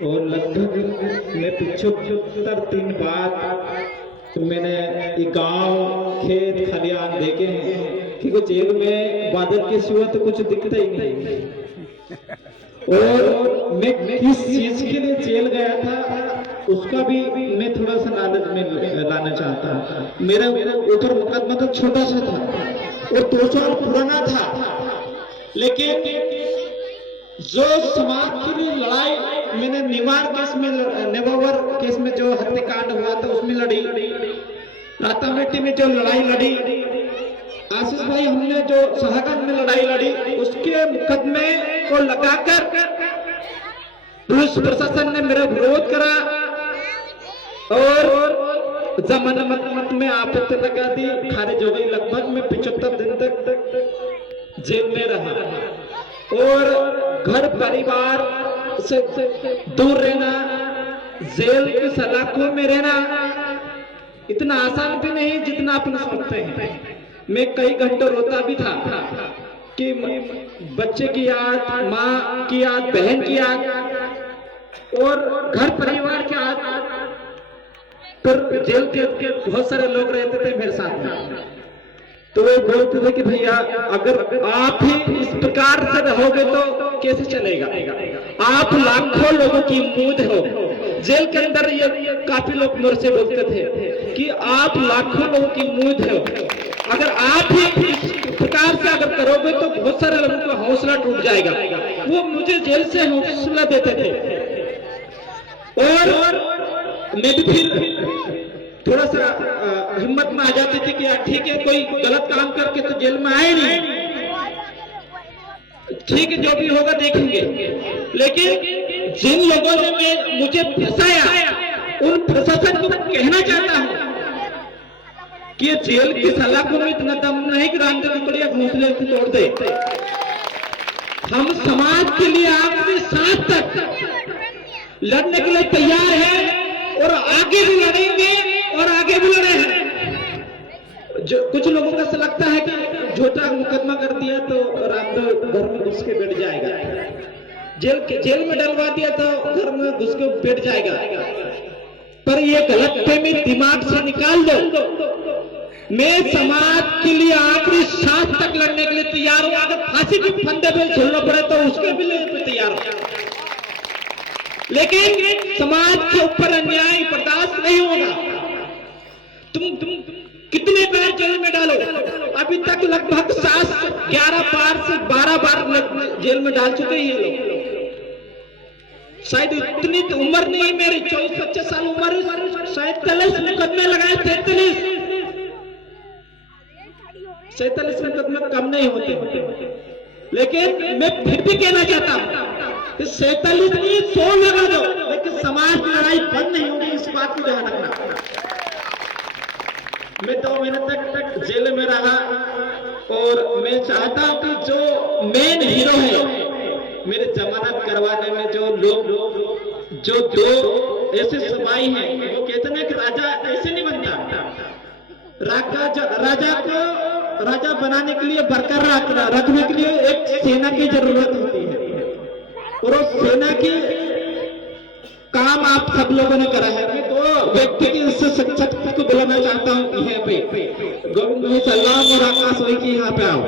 और लगभग मैं 75 दिन बाद तो मैंने ये गांव खेत खलियान देखे हैं, क्योंकि जेल में बादल के सिवा तो कुछ दिखता ही नहीं। और मैं किस चीज के लिए जेल गया था उसका भी मैं थोड़ा सा नॉलेज में लाना चाहता हूँ। मेरा ऊपर मुकदमा तो छोटा सा था और 2 साल पुराना था, लेकिन जो समाज के लिए लड़ाई मैंने निवार केस में, नेवावर केस में जो हत्याकांड हुआ था उसमें लड़ी, रातामेटी में जो लड़ाई लड़ी, आशीष भाई हमने जो शाहगंज में लड़ाई लड़ी, उसके मुकदमे को लगाकर पुलिस प्रशासन ने मेरा विरोध करा और जमानत में आपत्ति लगा दी, खारिज हो गई। लगभग मैं 75 दिन तक जेल में रहा और घर परिवार से दूर रहना, जेल की सलाखों में रहना इतना आसान भी नहीं जितना अपन सोचते हैं। मैं कई घंटों रोता भी था कि बच्चे की याद, माँ की याद, बहन की याद और घर परिवार की याद। पर जेल के बहुत सारे लोग रहते थे मेरे साथ में, तो वो बोलते थे कि भैया अगर आप ही इस प्रकार से रहोगे तो कैसे चलेगा। आप लाखों लोगों की उम्मीद हो। जेल के अंदर ये काफी लोग मेरे से बोलते थे कि आप लाखों लोगों की उम्मीद हो, अगर आप ही इस प्रकार से अगर करोगे तो बहुत सारे लोगों का हौसला टूट जाएगा। वो मुझे जेल से हौसला देते थे और मैं भी फिर थोड़ा सा हिम्मत में आ जाती थी कि ठीक है, कोई गलत काम करके तो जेल में आए नहीं, ठीक है जो भी होगा देखेंगे। लेकिन जिन लोगों ने मुझे फंसाया उन प्रशासन को कहना चाहता हूं कि जेल की सलाखों में इतना दम नहीं कि रामदेव टुकड़िया घोंसले से तोड़ दे। हम समाज के लिए आखिरी सांस तक लड़ने के लिए तैयार हैं और आगे भी लड़ेंगे और आगे भी लड़े हैं। जो कुछ लोगों का ऐसा लगता है कि झूठा मुकदमा कर दिया तो रामदेव घर में घुस के बैठ जाएगा, जेल में डलवा दिया तो घर में घुस के बैठ जाएगा। पर ये गलतफहमी दिमाग से निकाल दो। मैं समाज के लिए आखिरी सांस तक लड़ने के लिए तैयार हूं। अगर फांसी के फंदे पे झूलना पड़े तो उसके भी लिए तैयार हूं, लेकिन समाज के ऊपर अन्याय बर्दाश्त नहीं होगा। तुम कितने बार जेल में डालो, अभी तक लगभग 11 बार से 12 बार जेल में डाल चुके हैं ये लोग। शायद इतनी तो उम्र नहीं मेरी, 24-25 साल उम्र, 47 मुकदमे लगाए, 47 मुकदमे कम नहीं होते। लेकिन मैं फिर भी कहना चाहता हूं कि 47 नहीं 100 लगा दो, लेकिन समाज की लड़ाई बंद नहीं होगी, इस बात को ध्यान रखना। मैं 2 महीने तक जेल में रहा और मैं चाहता हूं कि जो मेन हीरो है मेरे जमानत करवाने में, जो लोग जो 2 ऐसे सिपाही हैं, वो कहते हैं कि राजा ऐसे नहीं बनता। राजा को राजा बनाने के लिए, बरकरार रखने के लिए एक सेना की जरूरत होती है और उस सेना की काम आप सब लोगों ने करा है। मैं 2 व्यक्ति की इससे शख्सियत को बुलाना चाहता हूँ यहाँ पे, गोविंद भाई सलाम और आकाश भाई की यहाँ पे आओ।